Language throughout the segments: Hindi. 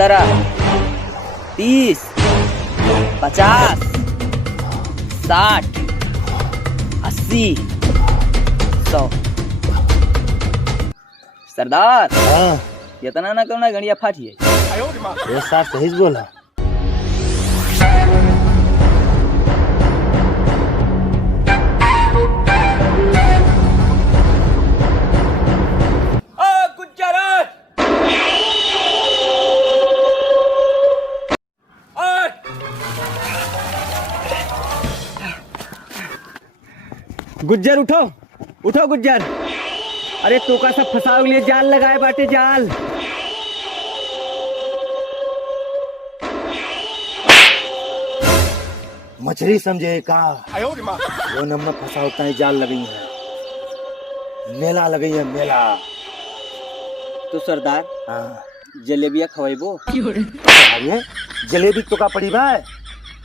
15, 30, 50, 60, 80, 100। सरदार हाँ इतना ना करना, गड़िया फाटिए। ये साहब सही बोला। गुज्जर उठो उठो गुज्जर। अरे तो का सब फंसाओ लिए जाल लगाए बाटे जाल। मछली समझे का वो नमक फंसा होता है, जाल लगी है, मेला लगी है मेला। तो सरदार हाँ जलेबिया खवाइबो। ये जलेबी तो का पड़ी भाई,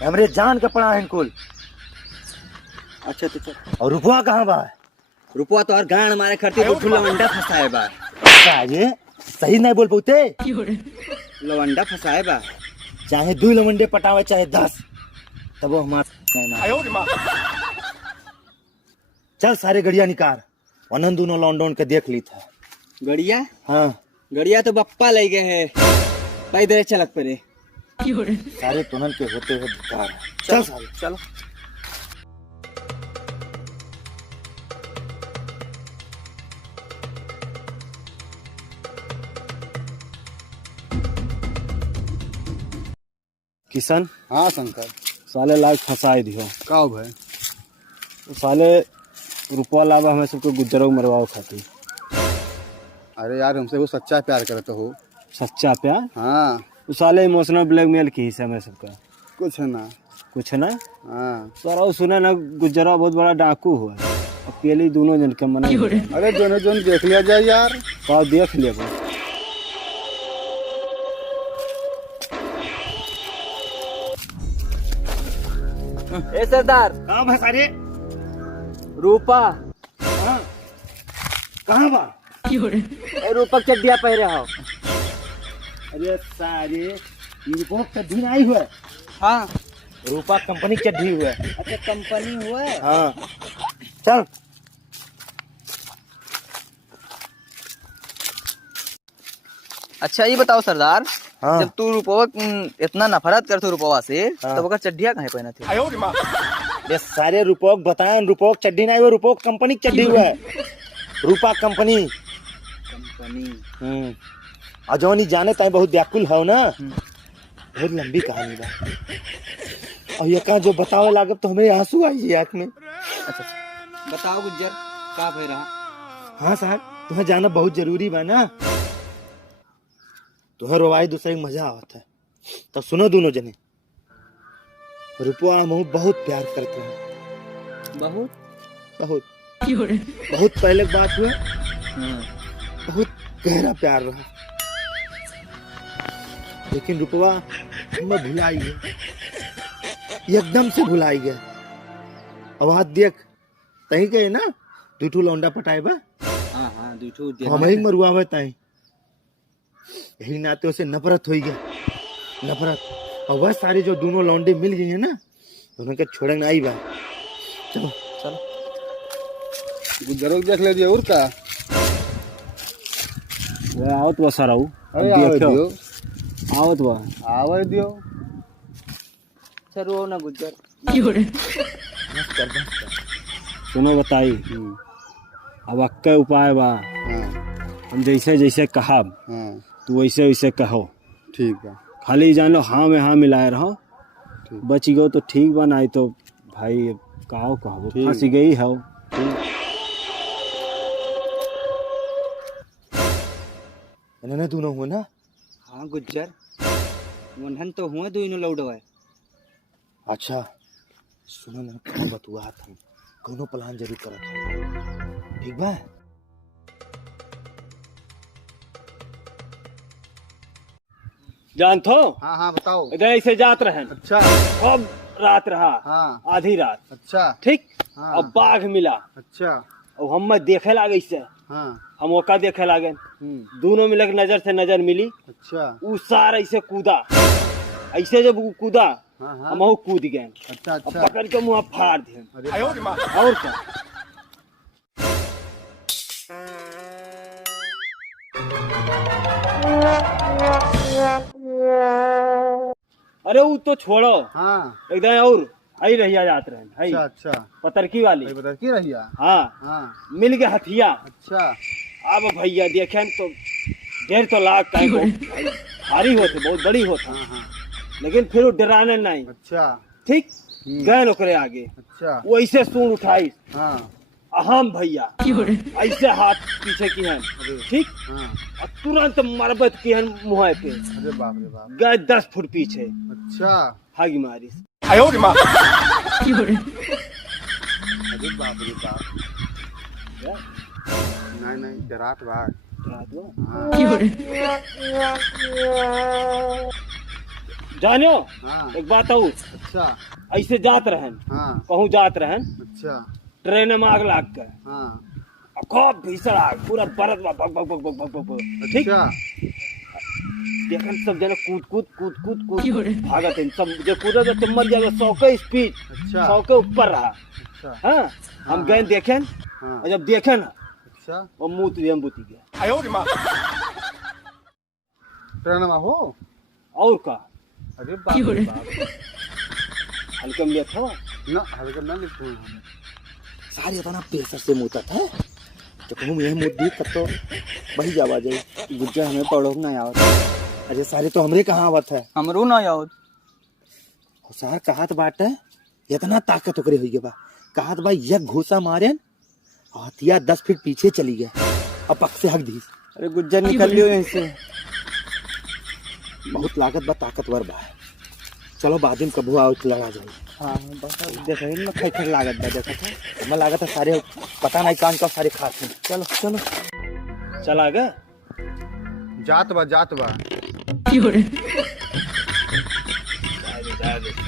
हमरे जान का पड़ा है इनकुल। अच्छा तो चल। और रुपया कहाँ बा? रुपया तो और गाड़ मारे खर्चे तो लवंडा फंसाए बा। क्या ये सही नहीं बोल पाते? लवंडा फंसाए बा। चाहे 2 लवंडे पटावे चाहे 10, तब वो हमारा। चल सारे गड़िया निकाल, अनंत दोनों लॉन्डन के देख ली था। गड़िया हाँ गड़िया तो बप्पा ले गए है, पैदल चलक पड़े। सारे तुनन के होते हुए बेकार है। चल सारे चलो। किशन हाँ शंकर, साले लाग फंसाए दियो। का हो भाई? साले रुपया लावा हमें सबको गुज्जरों मरवाओ खाती। अरे यार हमसे वो सच्चा प्यार करते हो। सच्चा प्यार? हाँ वो साले इमोशनल ब्लैकमेल की हिस्सा में सबका कुछ है ना। कुछ ना। हाँ सारा सुना ना गुज्जरा बहुत बड़ा डाकू हुआ, अकेले दोनों जन के मना। अरे जोने जोन देख लिया जाए यार। का देख ले बस। ए सरदार कहाँ बा सारे? रूपा हाँ कहाँ बा? ए रूपक चड्डिया पहरे हो। अरे सारे यूरोप का दिन आई हुआ है। हाँ रूपा कंपनी चढ़ी हुआ है। अच्छा कंपनी हुआ है। हाँ चल। अच्छा ये बताओ सरदार, हाँ। जब तू रुपवा इतना नफरत करते रुपवा से, हाँ। तब अगर चड्डिया कहाँ पहना थे? ये सारे रुपयों बताए, रुपयों चड्डी नहीं हुआ, रुपयों कंपनी चढ़ी हुआ है। रूपा कंपनी। कंपनी अजौनी जाने ताई बहुत व्याकुल है ना, बहुत लंबी कहानी बा। और ये कहाँ जो बतावे लागब तो हमें आंसू आई आँख में। अच्छा बताओ गुज्जर का भय रहा? हाँ साहब तुम्हें जाना बहुत जरूरी बा ना, तुम्हें रोवाई दूसरे की मजा आवत है। तो सुनो दोनों जने, रुपया हम बहुत प्यार करते हैं। बहुत बहुत बहुत पहले की बात हुआ, बहुत गहरा प्यार रहा, लेकिन रुपया हमें भुलाई गया, एकदम से भुलाई गया। अब हाथ देख तही गए ना, 2 लौंडा पटाए बा, हाँ हाँ दूठू हम ही मरुआवे तही, यही नाते उसे नफरत हो गया, नफरत। और वह सारे जो दोनों लौंडे मिल गई है ना, दोनों के छोड़े ना आई बा। चलो चलो गुजरों देख ले दियो और का। वे आवत बा सराऊ। अरे आवे दियो, आवत बा। आवे दियो। रो ना गुज्जर। सुनो बताई, अब अक्के उपाय बा, हाँ हम जैसे जैसे कहब हाँ तू वैसे वैसे कहो। ठीक बा। खाली जान लो हाँ में हाँ मिलाए रहो, ठीक। बच गयो तो ठीक बा, नहीं तो भाई कहो कहो ठीक। फंस गई हो। इन्होंने दोनों हो ना। हाँ गुज्जर वंधन तो हुआ दो इनो लौटवा है। अच्छा सुनो ना, कौन बतुआ था, कोनो प्लान जरूर करत हो, ठीक बा? जानतो हाँ हाँ बताओ। इधर ऐसे जात रहे, अच्छा अब रात रहा, हाँ आधी रात, अच्छा ठीक। हाँ अब बाघ मिला, अच्छा अब हम देखे लागे से हाँ हम मौका देखे लागे, दोनों मिलक नजर से नजर मिली। अच्छा उ सार ऐसे कूदा, ऐसे जब उ कूदा हाँ हाँ हम वो कूद गए। अच्छा अब अच्छा पकड़ के मुँह फाड़ दिए। अरे और क्या, अरे वो तो छोड़ो, हाँ एकदम और आई रहिया जात रहे, हई अच्छा अच्छा पतरकी वाली। भाई बता की रहिया हाँ, हाँ मिल गया हथिया। अच्छा अब भैया देखे तो 1.5 लाख का भारी होते, बहुत बड़ी होता, हाँ हाँ लेकिन फिर वो डराने नहीं। अच्छा ठीक, गए ओकरे आगे, अच्छा वो ऐसे सूंड उठाई, हाँ अहम भैया ऐसे हाथ पीछे की हन, ठीक, हाँ और तुरंत मरबत की हन मुँह पे, अरे बाप रे बाप गए 10 फुट पीछे, अच्छा भागी मारी। अरे बाप रे बाप नहीं नहीं डरात बा हाँ जानो हाँ एक बात और, अच्छा ऐसे जात रहन, हाँ कहूँ जात रहन, अच्छा ट्रेन में आग लाग कर, हाँ खूब भीषण आग, पूरा बरत bug bug bug bug bug bug, ठीक, अच्छा देखन सब जना कूद कूद कूद कूद कूद भागत हैं, सब जो कूदा तो मर जाएगा। 100 के स्पीड, अच्छा 100 के ऊपर रहा। अच्छा हाँ, हम गए देखें, हाँ और जब देखे ना अच्छा वो मुँह तुझे बुती गया। ट्रेन में हो और का अरे बाप रे बाप हल्के में लिया था, ना हल्का ना लिखूं सारे इतना प्रेशर से मुता था तो कहूँ यही मुद दी तब तो वही जावा जाए। गुज्जर हमें पढ़ो ना आवत, अरे सारे तो हमरे कहाँ आवत है। हमरो ना आवत। सार कहत बाटे इतना ताकत ओकरे हुई बा, कहत बा एक घूसा मारे हथिया 10 फीट पीछे चली गया, अब पक से हक दी। अरे गुज्जर निकल लियो यहीं से। बहुत लागत बा, ताकतवर बा। चलो बाद में कबू आओ लड़ा जाए। हाँ बस देखो इनमें खैखर लागत बा, देखा था हमें लागत है सारे पता नहीं कान का सारे खास हैं। चलो चलो चला गए। जात बा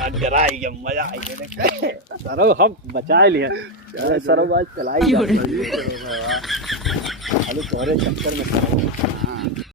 डराई गया, मजा आई गया। सरो हम बचा लिए, सरो आज चलाई, खाली तोरे चक्कर में